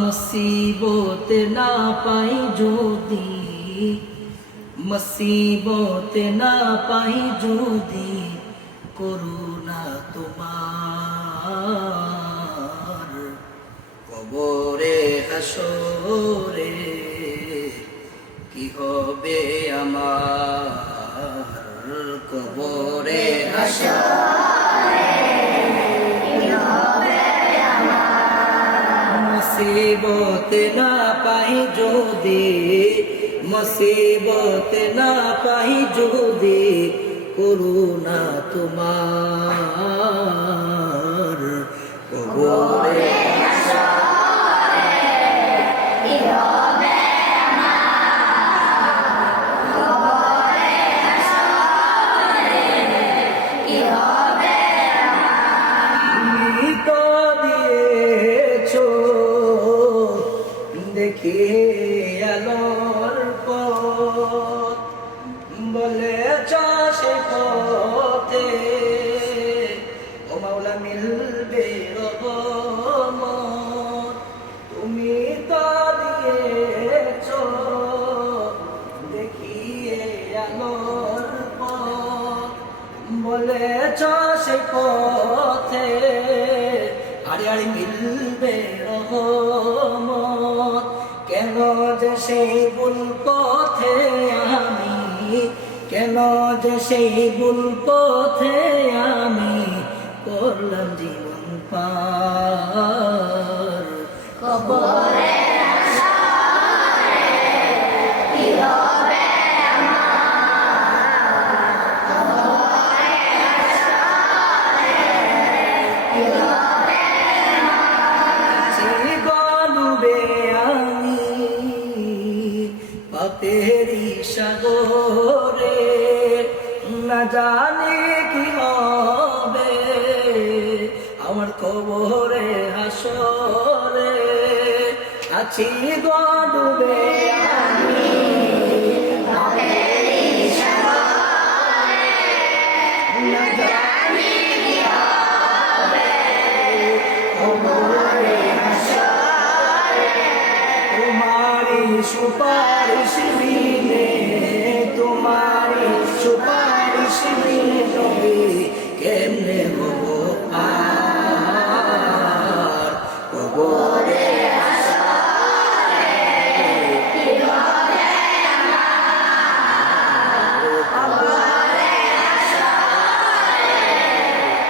মুসিবত না পাই যদি, মুসিবত না পাই যদি, করুণা তোমার কবরে হাসরে কি হবে আমার, কবরে হাসরে মুসিবত না পাই যদি, মুসিবত না পাই যদি, করুণা তোমার কবরে দেখে আলোর পথ বলেছ সে পথে ও মাওলা মিলবে রহমত, তুমি তো দিয়েছ দেখিয়ে আলোর পথ বলেছ সে পথে আড়ি আড়ি মিলবে রহমত। কেন যে সেই ভুল পথে আমি, কেন যে সেই ভুল পথে আমি করলাম জীবন পার, কবরে পাপেরি সাগরে না জানি কি হবে আমার কবরে হাসরে, আছি ডুবে আমি পাপেরি সাগরে না জানি কি হবে কবরে হাসরে, তোমারি সুপারিশ বিনে, তোমারি সুপারিশ বিনে নবী কেমনে হব আর, কবরে হাসরে কি হবে আমার, কবরে হাসরে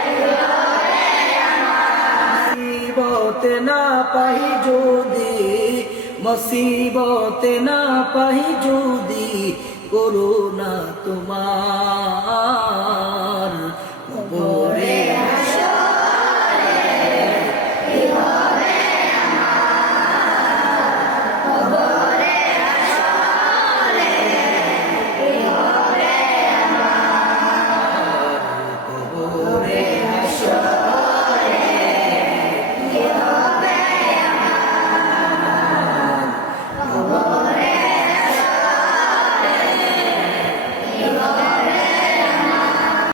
কি হবে আমার। মুসিবত না পাই যদি, মুসিবত না পাই যদি, করুণা তোমার